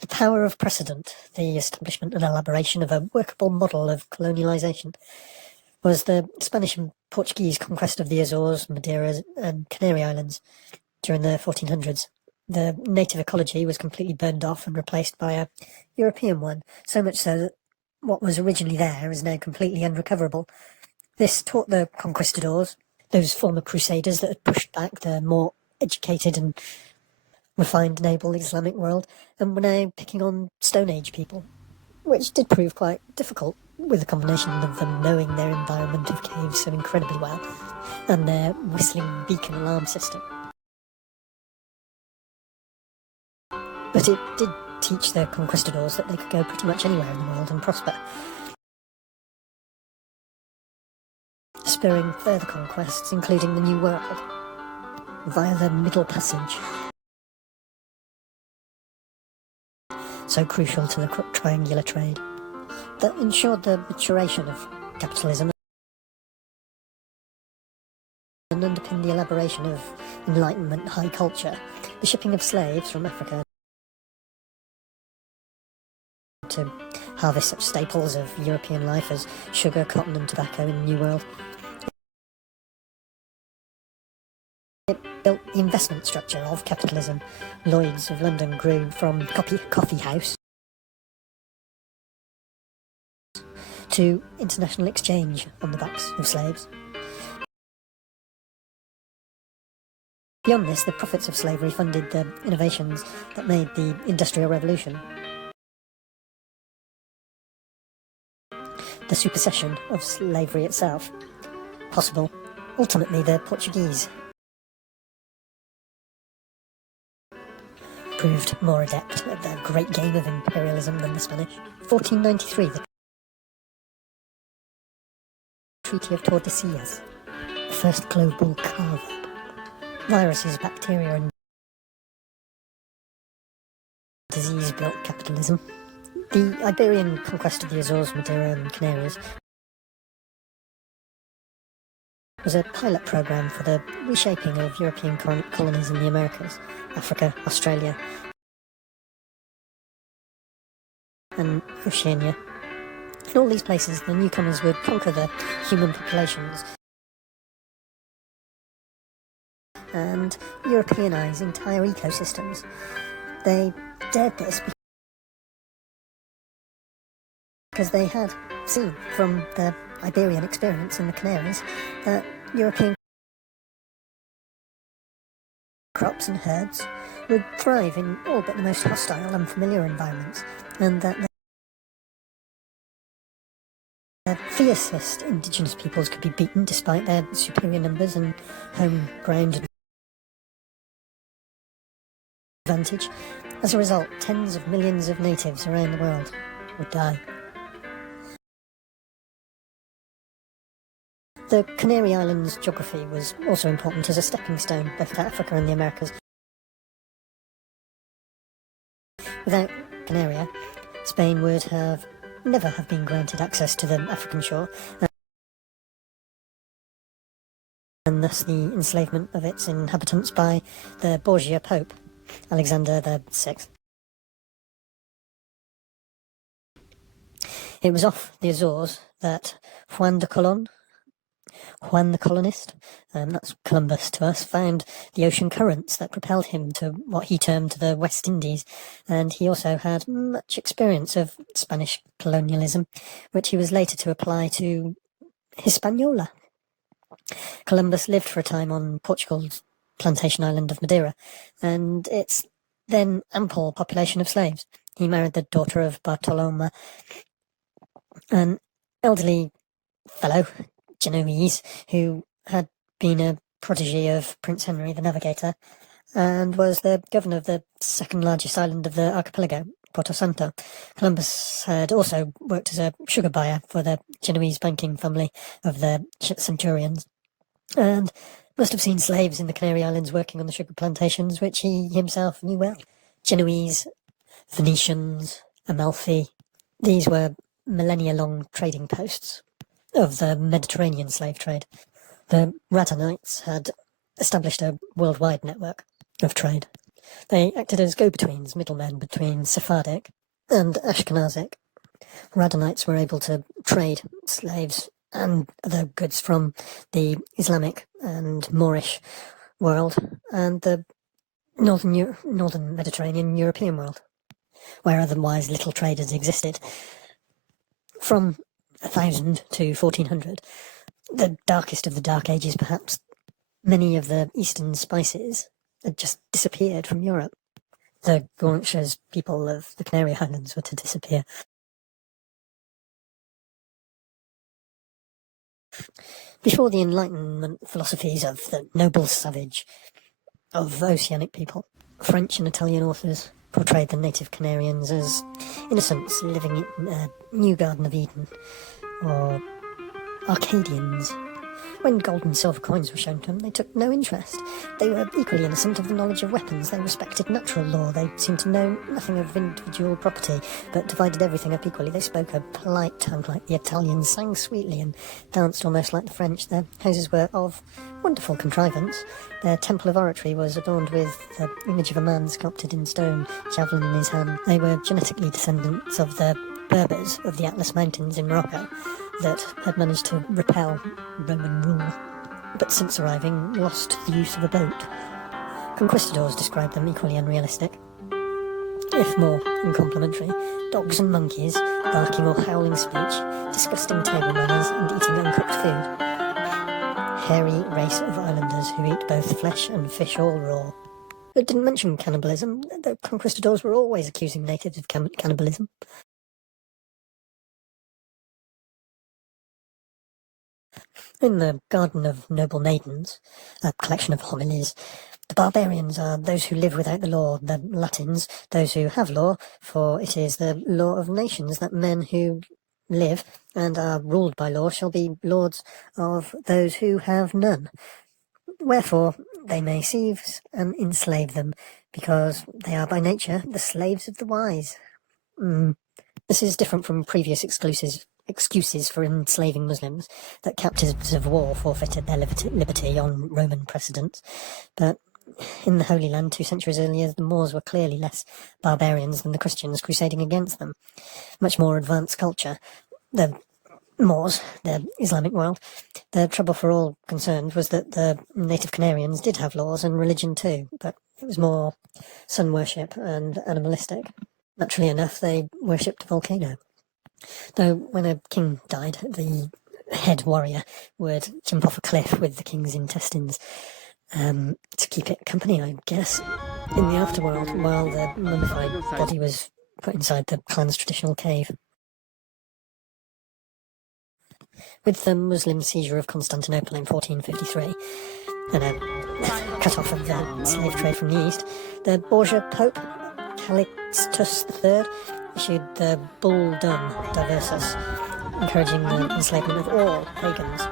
The power of precedent, the establishment and elaboration of a workable model of colonialisation, was the Spanish and Portuguese conquest of the Azores, Madeira and Canary Islands during the 1400s. The native ecology was completely burned off and replaced by a European one, so much so that what was originally there is now completely unrecoverable. This taught the conquistadors, those former crusaders that had pushed back the more educated and refined and able Islamic world, and were now picking on Stone Age people, which did prove quite difficult, with a combination of them knowing their environment of caves so incredibly well, and their whistling beacon alarm system. But it did teach the conquistadors that they could go pretty much anywhere in the world and prosper, spurring further conquests, including the New World, via the Middle Passage, so crucial to the triangular trade, that ensured the maturation of capitalism and underpinned the elaboration of Enlightenment high culture, the shipping of slaves from Africa to harvest such staples of European life as sugar, cotton and tobacco in the New World. It built the investment structure of capitalism. Lloyd's of London grew from coffee house to international exchange on the backs of slaves. Beyond this, the profits of slavery funded the innovations that made the Industrial Revolution, the supersession of slavery itself possible. Ultimately, the Portuguese proved more adept at the great game of imperialism than the Spanish. 1493, the Treaty of Tordesillas, the first global carve-up. Viruses, bacteria and disease built capitalism. The Iberian conquest of the Azores, Madeira and Canarias was a pilot program for the reshaping of European colonies in the Americas, Africa, Australia and Oceania. In all these places, the newcomers would conquer the human populations and Europeanize entire ecosystems. They dared this because they had seen from the Iberian experience in the Canaries that European crops and herds would thrive in all but the most hostile, unfamiliar environments, and that the fiercest indigenous peoples could be beaten despite their superior numbers and home ground advantage. As a result, tens of millions of natives around the world would die. The Canary Islands' geography was also important as a stepping stone both to Africa and the Americas. Without Canaria, Spain would never have been granted access to the African shore, and thus the enslavement of its inhabitants by the Borgia Pope, Alexander VI. It was off the Azores that Juan the Colonist, that's Columbus to us, found the ocean currents that propelled him to what he termed the West Indies, and he also had much experience of Spanish colonialism, which he was later to apply to Hispaniola. Columbus lived for a time on Portugal's plantation island of Madeira, and its then ample population of slaves. He married the daughter of Bartoloma, an elderly fellow, Genoese, who had been a protege of Prince Henry the Navigator, and was the governor of the second largest island of the archipelago, Porto Santo. Columbus had also worked as a sugar buyer for the Genoese banking family of the Centurions, and must have seen slaves in the Canary Islands working on the sugar plantations, which he himself knew well. Genoese, Venetians, Amalfi, these were millennia-long trading posts of the Mediterranean slave trade. The Radhanites had established a worldwide network of trade. They acted as go-betweens, middlemen between Sephardic and Ashkenazic. Radhanites were able to trade slaves and other goods from the Islamic and Moorish world and the northern Mediterranean European world, where otherwise little traders existed. From 1000 to 1400, the darkest of the Dark Ages perhaps, many of the eastern spices had just disappeared from Europe. The Guanches people of the Canary Islands were to disappear. Before the Enlightenment philosophies of the noble savage of oceanic people, French and Italian authors portrayed the native Canarians as innocents living in a new Garden of Eden, or Arcadians. When gold and silver coins were shown to them, they took no interest. They were equally innocent of the knowledge of weapons. They respected natural law. They seemed to know nothing of individual property, but divided everything up equally. They spoke a polite tongue like the Italians, sang sweetly, and danced almost like the French. Their houses were of wonderful contrivance. Their temple of oratory was adorned with the image of a man sculpted in stone, javelin in his hand. They were genetically descendants of the Berbers of the Atlas Mountains in Morocco that had managed to repel Roman rule, but since arriving lost the use of a boat. Conquistadors described them equally unrealistic, if more uncomplimentary. Dogs and monkeys, barking or howling speech, disgusting table manners, and eating uncooked food. Hairy race of islanders who eat both flesh and fish all raw. It didn't mention cannibalism. The conquistadors were always accusing natives of cannibalism. In the Garden of Noble Maidens, a collection of homilies, the barbarians are those who live without the law, the Latins, those who have law, for it is the law of nations that men who live and are ruled by law shall be lords of those who have none. Wherefore they may seize and enslave them, because they are by nature the slaves of the wise. This is different from previous excuses for enslaving Muslims, that captives of war forfeited their liberty on Roman precedents. But in the Holy Land 2 centuries earlier, the Moors were clearly less barbarians than the Christians crusading against them. Much more advanced culture. The Moors, the Islamic world, the trouble for all concerned was that the native Canarians did have laws and religion too, but it was more sun worship and animalistic. Naturally enough, they worshipped a volcano. Though when a king died, the head warrior would jump off a cliff with the king's intestines to keep it company, I guess, in the afterworld, while the mummified body was put inside the clan's traditional cave. With the Muslim seizure of Constantinople in 1453, and a cut-off of the slave trade from the east, the Borgia Pope, Calixtus III, issued the Bull Dum Diversus, encouraging the enslavement of all pagans,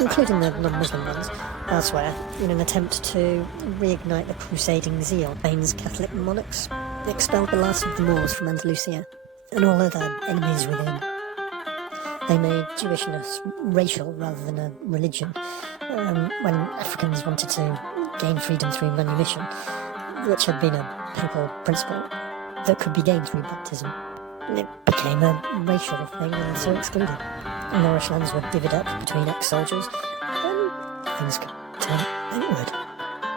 including the non-Muslim ones, elsewhere, in an attempt to reignite the crusading zeal. Spain's Catholic monarchs expelled the last of the Moors from Andalusia, and all other enemies within. They made Jewishness racial rather than a religion. When Africans wanted to gain freedom through manumission, which had been a papal principle that could be gained through baptism, it became a racial thing and so excluded. Moorish lands were divvied up between ex-soldiers, and things could turn outward.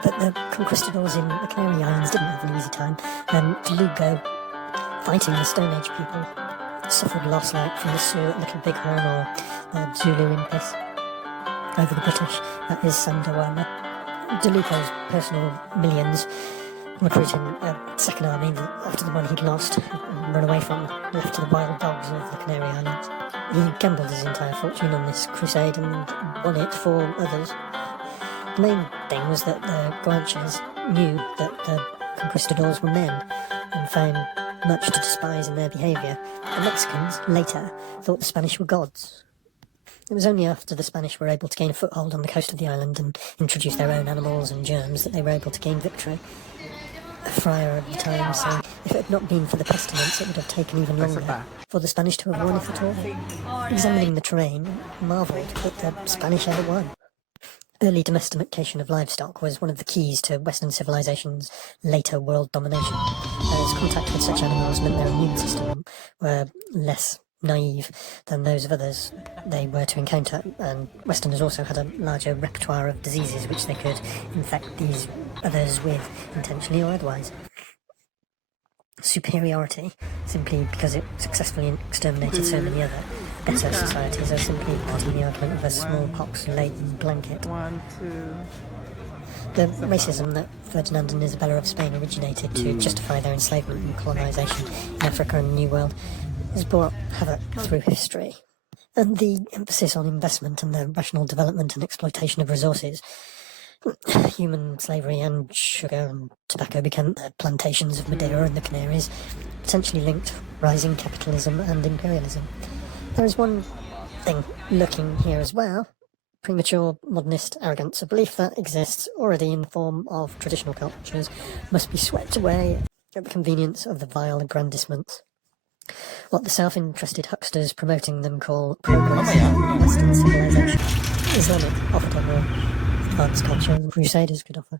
But the conquistadors in the Canary Islands didn't have an easy time. De Lugo, fighting the Stone Age people, suffered loss like from the Sioux at Little Bighorn or the Zulu Impis over the British, that is Sandawama. De Lugo's personal millions, recruiting a second army after the one he'd lost and run away from, left to the wild dogs of the Canary Islands. He gambled his entire fortune on this crusade and won it for others. The main thing was that the Guanches knew that the conquistadors were men and found much to despise in their behaviour. The Mexicans, later, thought the Spanish were gods. It was only after the Spanish were able to gain a foothold on the coast of the island and introduce their own animals and germs that they were able to gain victory. A friar of the time saying if it had not been for the pestilence, it would have taken even longer for the Spanish to have won, if at all. Examining the terrain, marvelled that the Spanish ever won. Early domestication of livestock was one of the keys to Western civilization's later world domination, as contact with such animals meant their immune system were less naive than those of others they were to encounter, and Westerners also had a larger repertoire of diseases which they could infect these others with, intentionally or otherwise. Superiority, simply because it successfully exterminated so many other better societies, are simply part of the argument of a smallpox-laden blanket. The racism that Ferdinand and Isabella of Spain originated to justify their enslavement and colonisation in Africa and the New World has brought havoc through history. And the emphasis on investment and the rational development and exploitation of resources, human slavery and sugar and tobacco became the plantations of Madeira and the Canaries, potentially linked rising capitalism and imperialism. There is one thing lurking here as well: premature modernist arrogance, a belief that exists already in the form of traditional cultures, must be swept away at the convenience of the vile aggrandissements. What the self-interested hucksters promoting them call progress in Western civilization, Islamic offered a more advanced culture than Crusaders could offer.